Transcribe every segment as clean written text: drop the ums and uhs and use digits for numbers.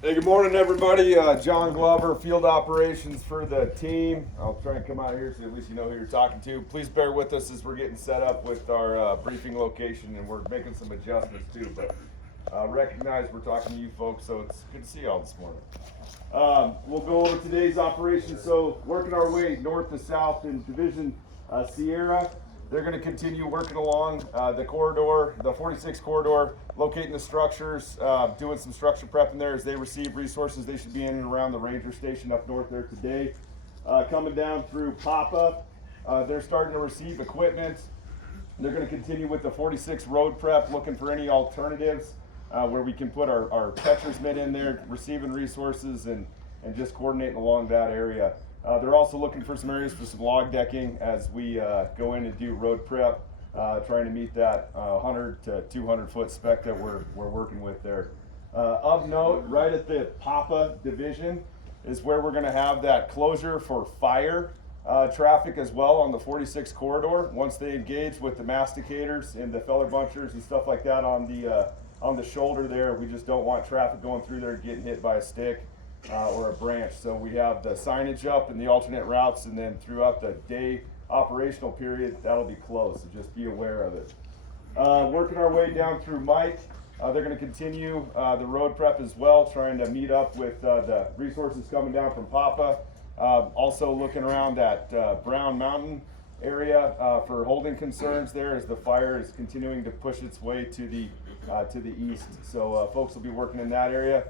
Hey, good morning, everybody. John Glover, field operations for the team. I'll try and come out here so at least you know who you're talking to. Please bear with us as we're getting set up with our briefing location, and we're making some adjustments too. But recognize we're talking to you folks, so it's good to see you all this morning. We'll go over today's operation. So working our way north to south in Division Sierra. They're going to continue working along the corridor, the 46 corridor, locating the structures, doing some structure prep in there as they receive resources. They should be in and around the ranger station up north there today. Coming down through Papa, they're starting to receive equipment. They're going to continue with the 46 road prep, looking for any alternatives where we can put our catcher's mitt in there, receiving resources and just coordinating along that area. They're also looking for some areas for some log decking as we go in and do road prep, trying to meet that 100 to 200 foot spec that we're working with there. Of note, right at the Papa division is where we're going to have that closure for fire traffic as well on the 46 corridor. Once they engage with the masticators and the feller bunchers and stuff like that on the shoulder there, we just don't want traffic going through there getting hit by a stick. Or a branch. So we have the signage up and the alternate routes, and then throughout the day operational period, that'll be closed, so just be aware of it. Working our way down through Mike, they're going to continue the road prep as well, trying to meet up with the resources coming down from Papa. Also looking around that Brown Mountain area for holding concerns there as the fire is continuing to push its way to the east. So folks will be working in that area.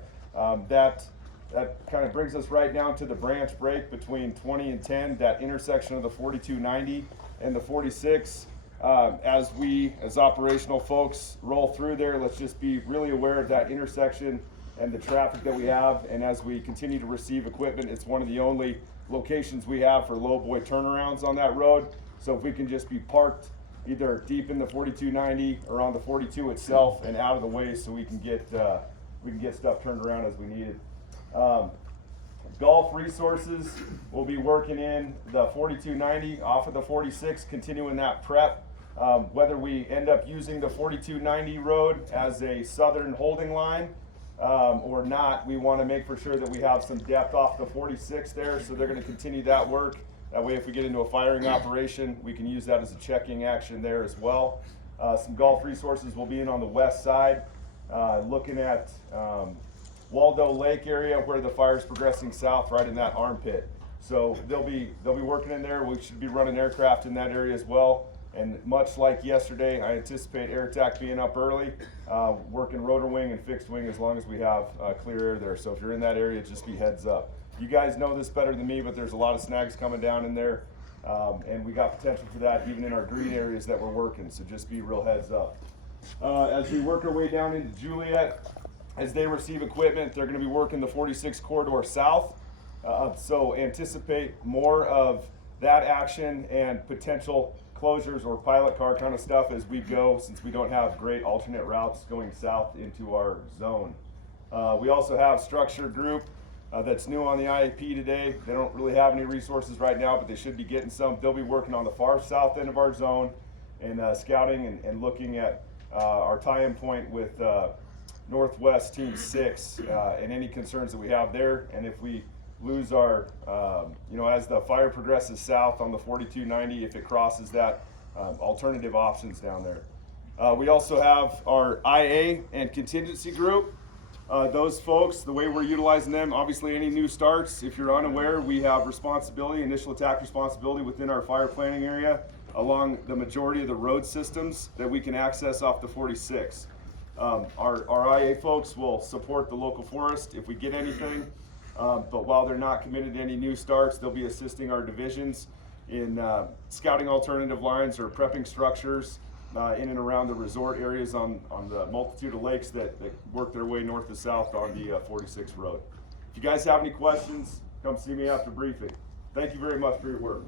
That kind of brings us right down to the branch break between 20 and 10, that intersection of the 4290 and the 46. As we, as operational folks, roll through there, let's just be really aware of that intersection and the traffic that we have. And as we continue to receive equipment, it's one of the only locations we have for low boy turnarounds on that road. So if we can just be parked either deep in the 4290 or on the 42 itself and out of the way, so we can get stuff turned around as we need it. Golf resources will be working in the 4290 off of the 46, continuing that prep. Whether we end up using the 4290 road as a southern holding line or not, we want to make for sure that we have some depth off the 46 there, so they're going to continue that work. That way if we get into a firing operation, we can use that as a checking action there as well. Some golf resources will be in on the west side, looking at Waldo Lake area where the fire is progressing south, right in that armpit. So they'll be working in there. We should be running aircraft in that area as well. And much like yesterday, I anticipate air attack being up early, working rotor wing and fixed wing as long as we have clear air there. So if you're in that area, just be heads up. You guys know this better than me, but there's a lot of snags coming down in there. And we got potential for that even in our green areas that we're working. So just be real heads up. As we work our way down into Juliet, as they receive equipment, they're going to be working the 46 corridor south. So anticipate more of that action and potential closures or pilot car kind of stuff as we go, since we don't have great alternate routes going south into our zone. We also have structure group that's new on the IAP today. They don't really have any resources right now, but they should be getting some. They'll be working on the far south end of our zone and scouting and looking at our tie-in point with Northwest Team 6 and any concerns that we have there. And if we lose our, as the fire progresses south on the 4290, if it crosses that, alternative options down there. We also have our IA and contingency group. Those folks, the way we're utilizing them, obviously any new starts, if you're unaware, we have responsibility, initial attack responsibility within our fire planning area along the majority of the road systems that we can access off the 46. Our IA folks will support the local forest if we get anything, but while they're not committed to any new starts, they'll be assisting our divisions in scouting alternative lines or prepping structures in and around the resort areas on the multitude of lakes that work their way north to south on the 46 road. If you guys have any questions, come see me after briefing. Thank you very much for your work.